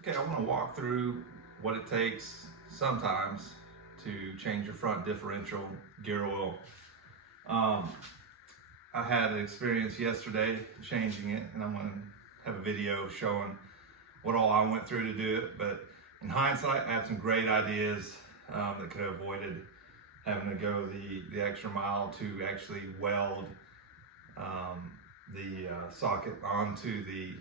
Okay, I want to walk through what it takes sometimes to change your front differential gear oil. I had an experience yesterday changing it, and I'm going to have a video showing what all I went through to do it. But in hindsight, I had some great ideas that could have avoided having to go the extra mile to actually weld the socket onto the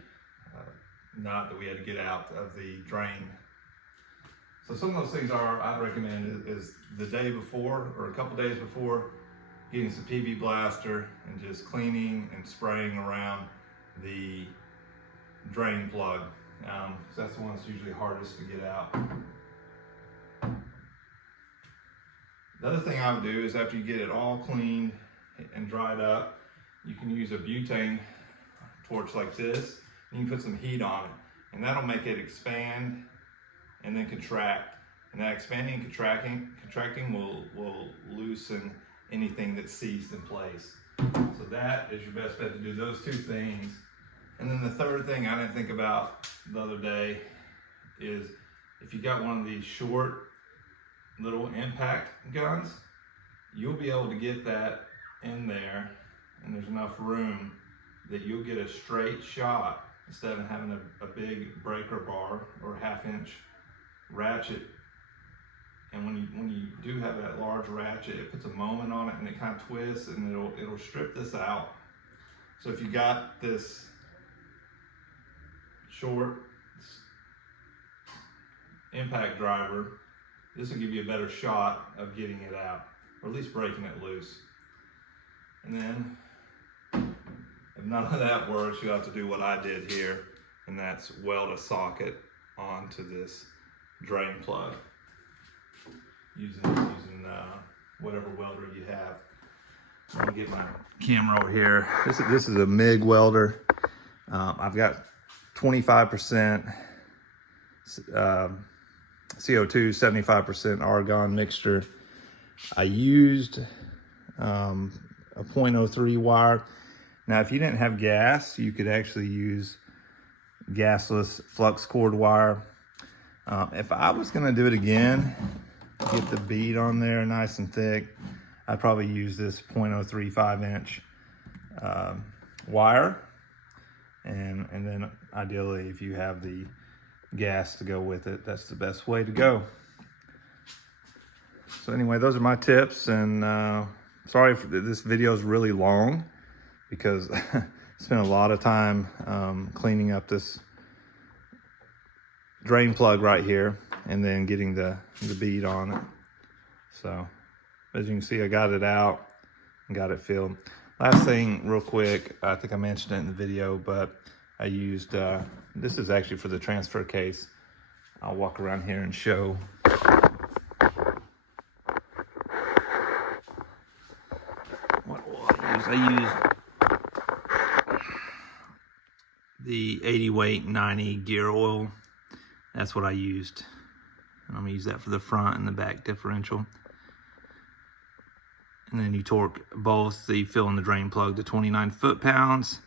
nut that we had to get out of the drain. So some of those things I'd recommend is the day before or a couple days before, getting some PV blaster and just cleaning and spraying around the drain plug. So that's the one that's usually hardest to get out. The other thing I would do is after you get it all cleaned and dried up, you can use a butane torch like this. You can put some heat on it, and that'll make it expand and then contract. And that expanding and contracting will loosen anything that's seized in place. So that is your best bet to do those two things. And then the third thing I didn't think about the other day is if you got one of these short little impact guns, you'll be able to get that in there, and there's enough room that you'll get a straight shot instead of having a big breaker bar or half-inch ratchet. And when you do have that large ratchet, it puts a moment on it and it kind of twists, and it'll strip this out. So if you got this short impact driver, this will give you a better shot of getting it out, or at least breaking it loose. And then if none of that works, you have to do what I did here, and that's weld a socket onto this drain plug using whatever welder you have. I'm gonna get my camera over here. This is a MIG welder. I've got 25% CO2, 75% argon mixture. I used a 0.03 wire. Now, if you didn't have gas, you could actually use gasless flux cord wire. If I was gonna do it again, get the bead on there nice and thick, I'd probably use this 0.03 5-inch wire. And then ideally, if you have the gas to go with it, that's the best way to go. So anyway, those are my tips, and sorry if this video is really long, because I spent a lot of time cleaning up this drain plug right here and then getting the bead on it. So as you can see, I got it out and got it filled. Last thing real quick, I think I mentioned it in the video, but I used, this is actually for the transfer case. I'll walk around here and show. What will I use? I used the 80 weight 90 gear oil. That's what I used. And I'm gonna use that for the front and the back differential. And then you torque both the fill and the drain plug to 29 foot-pounds.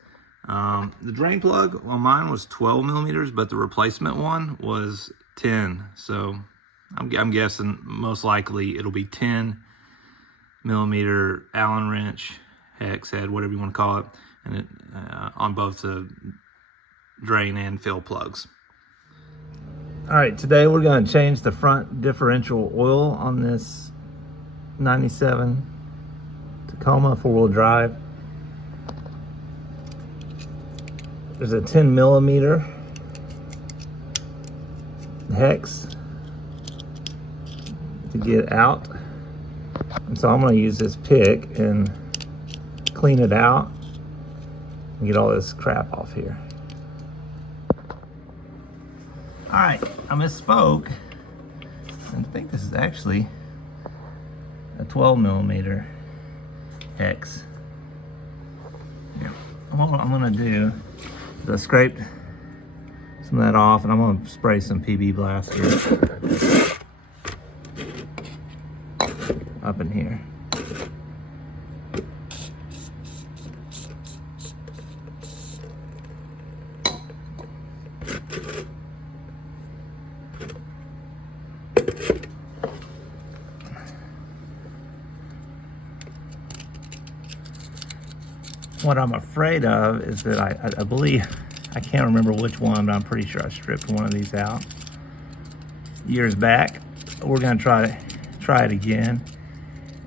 The drain plug on mine was 12 millimeters, but the replacement one was 10. So I'm guessing most likely it'll be 10 millimeter Allen wrench, hex head, whatever you want to call it, and it on both the drain and fill plugs. All right, today we're going to change the front differential oil on this 97 Tacoma 4-wheel drive. There's a 10 millimeter hex to get out. And so I'm going to use this pick and clean it out and get all this crap off here. All right, I misspoke. I think this is actually a 12 millimeter hex. Yeah. What I'm gonna do is I scraped some of that off, and I'm gonna spray some PB blaster up in here. What I'm afraid of is that I believe, I can't remember which one, but I'm pretty sure I stripped one of these out years back. We're gonna try it again.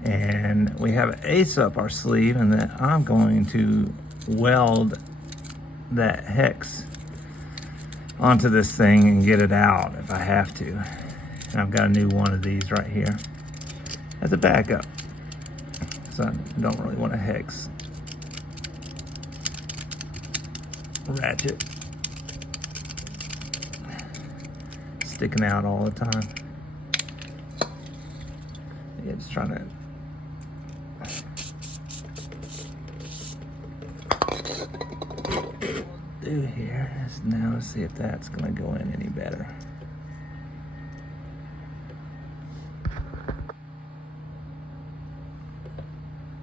And we have an ace up our sleeve, and that I'm going to weld that hex onto this thing and get it out if I have to. And I've got a new one of these right here as a backup, so I don't really want a hex ratchet sticking out all the time. Yeah, just trying to do here is now see if that's going to go in any better.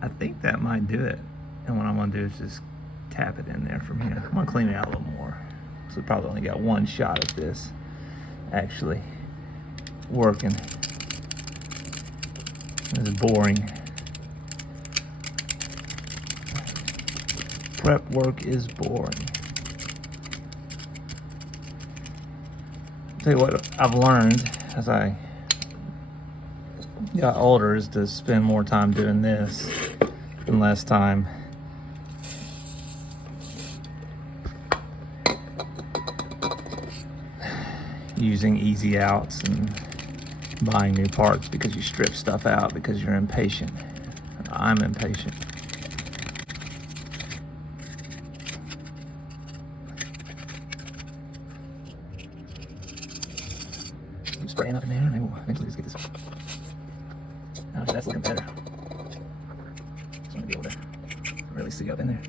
I think that might do it, and what I'm going to do is just tap it in there from here. I'm going to clean it out a little more, so we probably only got one shot at this actually working. This is boring. Prep work is boring. Tell you what I've learned as I got older is to spend more time doing this and less time using easy outs and buying new parts because you strip stuff out because you're impatient. I'm impatient. I'm spraying up in there. Maybe we'll eventually just get this. Oh, that's looking better. Just want to be able to really see up in there.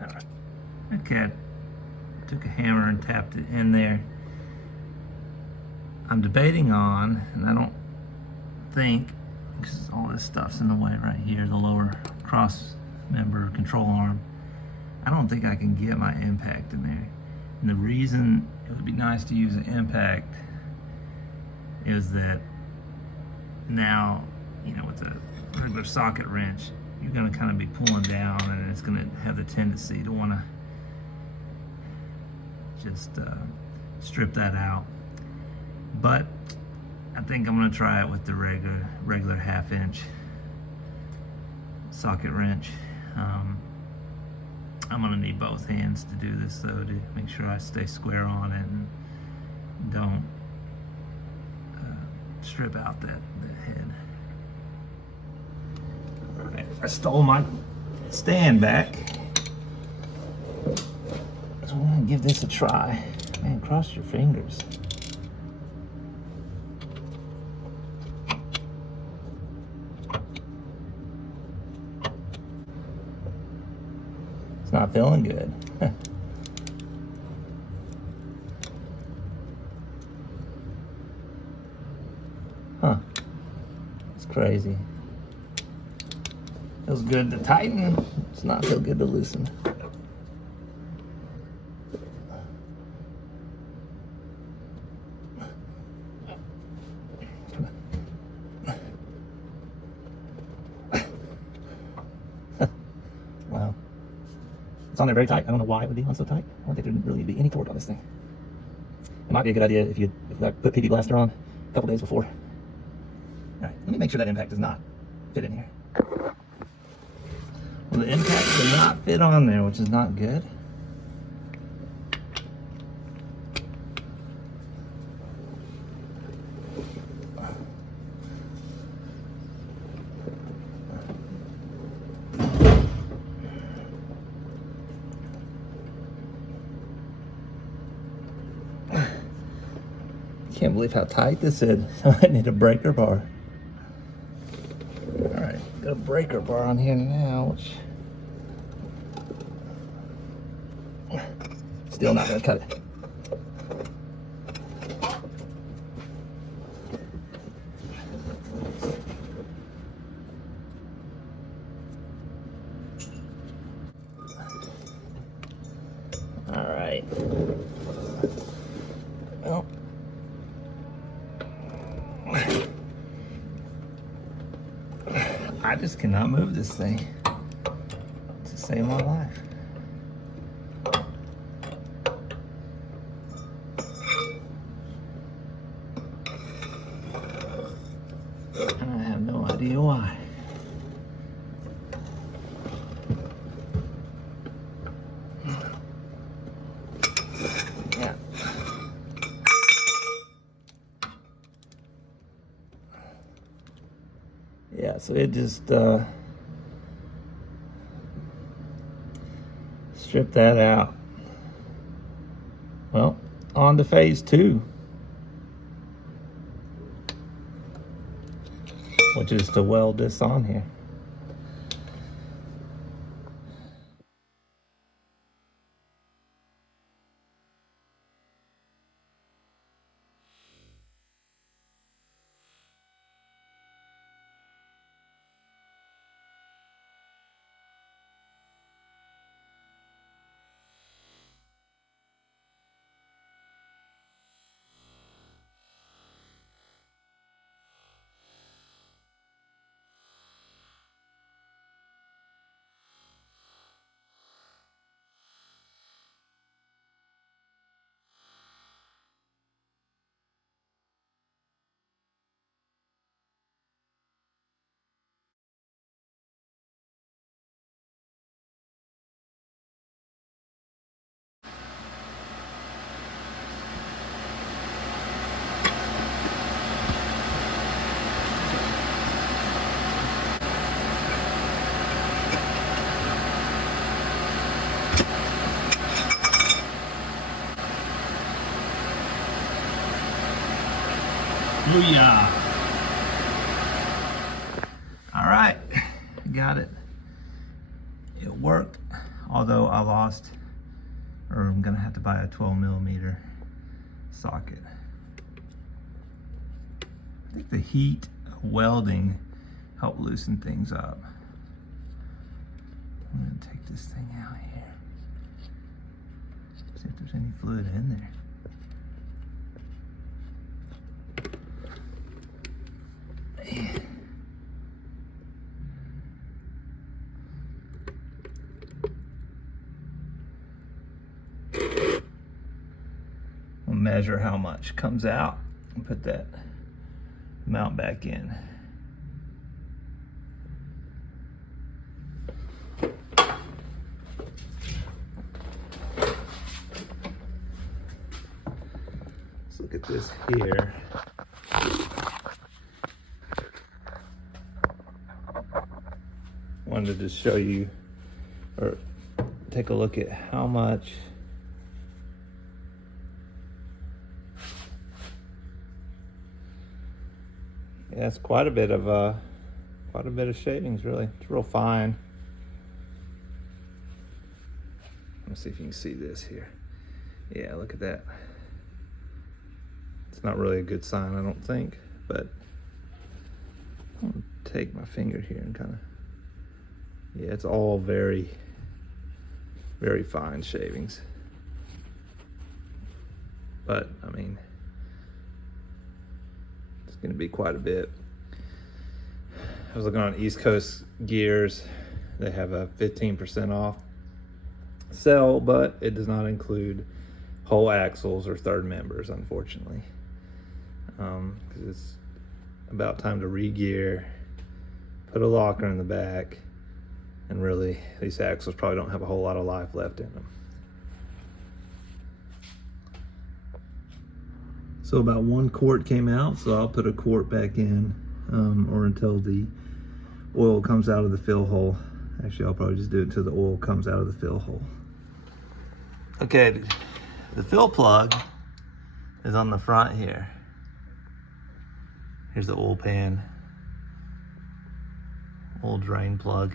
All right. Okay. Took a hammer and tapped it in there. I'm debating on, and I don't think, because all this stuff's in the way right here, the lower cross member control arm, I don't think I can get my impact in there. And the reason it would be nice to use an impact is that now, you know, with the regular socket wrench, you're going to kind of be pulling down, and it's going to have the tendency to want to just strip that out. But I think I'm going to try it with the regular 1/2 inch socket wrench. I'm going to need both hands to do this though, to make sure I stay square on it and don't strip out that head. Alright, I stole my stand back, so I'm going to give this a try. Man, cross your fingers. It's not feeling good. Huh. It's crazy. Feels good to tighten. It's not feel good to loosen. Wow. It's on there very tight. I don't know why it would be on so tight. I don't think there would really be any torque on this thing. It might be a good idea if I put PD Blaster on a couple days before. Alright, let me make sure that impact does not fit in here. Well, the impact does not fit on there, which is not good. Can't believe how tight this is. I need a breaker bar. Alright, got a breaker bar on here now, which still not gonna cut it. Alright. Well, just cannot move this thing to save my life. And I have no idea why. Yeah. Yeah, so it just stripped that out. Well, on to phase 2, which is to weld this on here. Booyah! All right, got it. It worked, although I lost, or I'm gonna have to buy a 12mm socket. I think the heat of welding helped loosen things up. I'm gonna take this thing out here. See if there's any fluid in there. We'll measure how much comes out and put that mount back in. Let's look at this here. Wanted to just show you, or take a look at how much that's quite a bit of shavings, really. It's real fine. Let's see if you can see this here. Yeah, look at that. It's not really a good sign, I don't think, but I'm gonna take my finger here and kind of, yeah, it's all very, very fine shavings. But, I mean, it's gonna be quite a bit. I was looking on East Coast Gears. They have a 15% off sale, but it does not include whole axles or third members, unfortunately. Because it's about time to re-gear, put a locker in the back, and really, these axles probably don't have a whole lot of life left in them. So about 1 quart came out, so I'll put a quart back in, or until the oil comes out of the fill hole. Actually, I'll probably just do it until the oil comes out of the fill hole. Okay, the fill plug is on the front here. Here's the oil pan, oil drain plug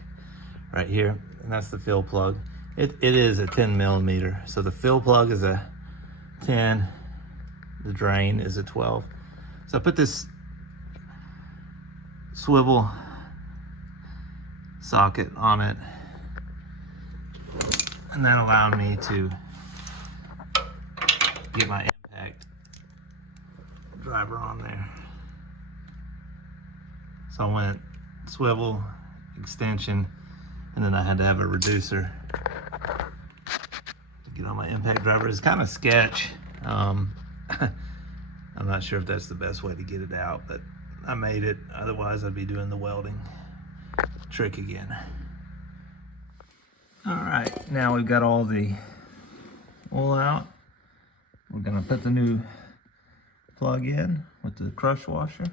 right here, and that's the fill plug. It is a 10mm, so the fill plug is a 10, the drain is a 12. So I put this swivel socket on it, and that allowed me to get my impact driver on there. So I went swivel extension, and then I had to have a reducer to get on my impact driver. It's kind of sketch. I'm not sure if that's the best way to get it out, but I made it. Otherwise, I'd be doing the welding trick again. All right, now we've got all the oil out. We're gonna put the new plug in with the crush washer,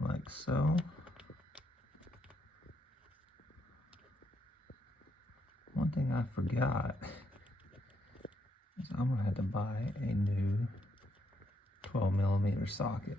like so. One thing I forgot is I'm gonna have to buy a new 12mm socket.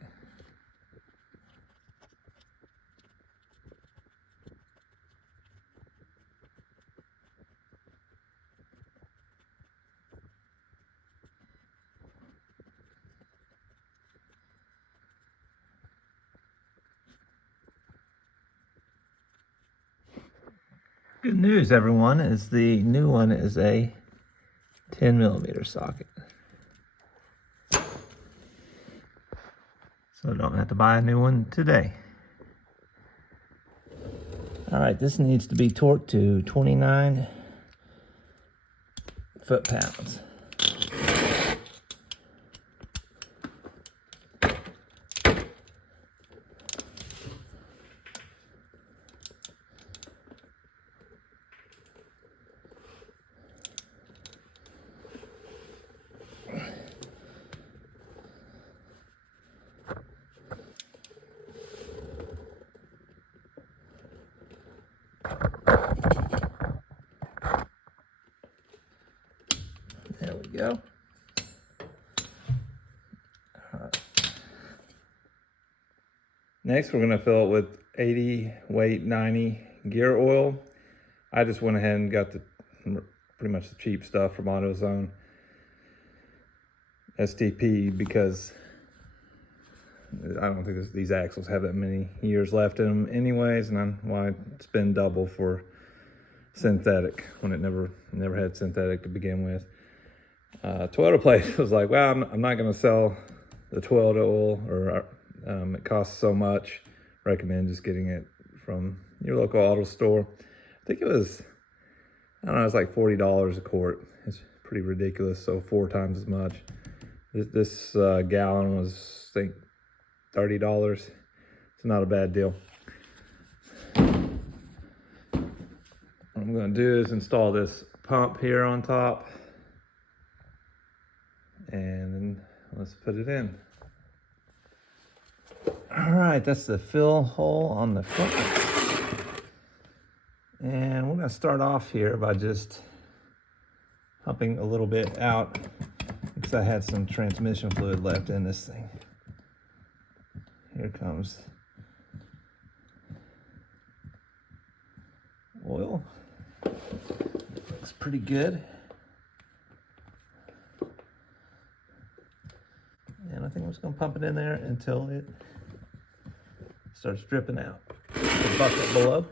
Good news, everyone, is the new one is a 10mm socket. So I don't have to buy a new one today. All right, this needs to be torqued to 29 foot-pounds. There we go. Next, we're going to fill it with 80 weight 90 gear oil. I just went ahead and got the pretty much the cheap stuff from AutoZone STP because I don't think these axles have that many years left in them anyways, and why spend double for synthetic when it never had synthetic to begin with. Toyota place was like, well, I'm not going to sell the Toyota oil, or it costs so much. Recommend just getting it from your local auto store. I think it was, I don't know, it's like $40 a quart. It's pretty ridiculous, so 4 times as much. This gallon was, I think, $30. It's not a bad deal. What I'm going to do is install this pump here on top, and then let's put it in. All right, that's the fill hole on the front. And we're going to start off here by just pumping a little bit out because I had some transmission fluid left in this thing. Here comes oil. Looks pretty good. And I think I'm just going to pump it in there until it starts dripping out. The bucket below.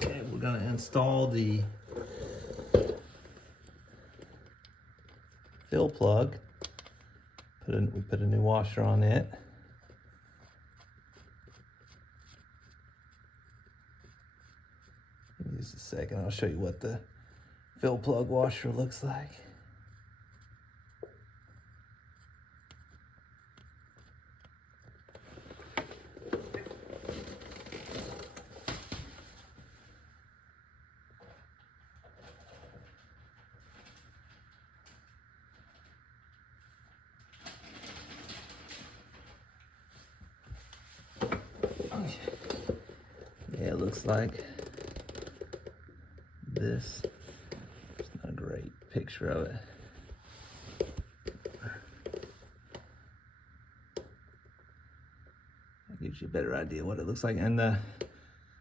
Okay, we're gonna install the fill plug. We put a new washer on it. Give me just a second, I'll show you what the fill plug washer looks like. Yeah, it looks like this. It's not a great picture of it. That gives you a better idea what it looks like. And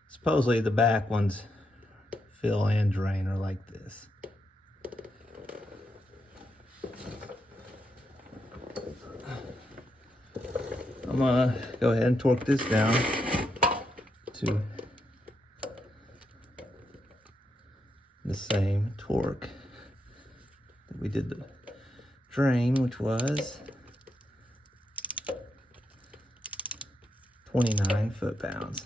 supposedly the back ones fill and drain are like this. I'm gonna go ahead and torque this down to the same torque that we did the drain, which was 29 foot-pounds.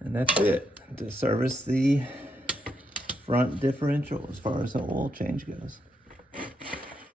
And that's it to service the front differential as far as the oil change goes.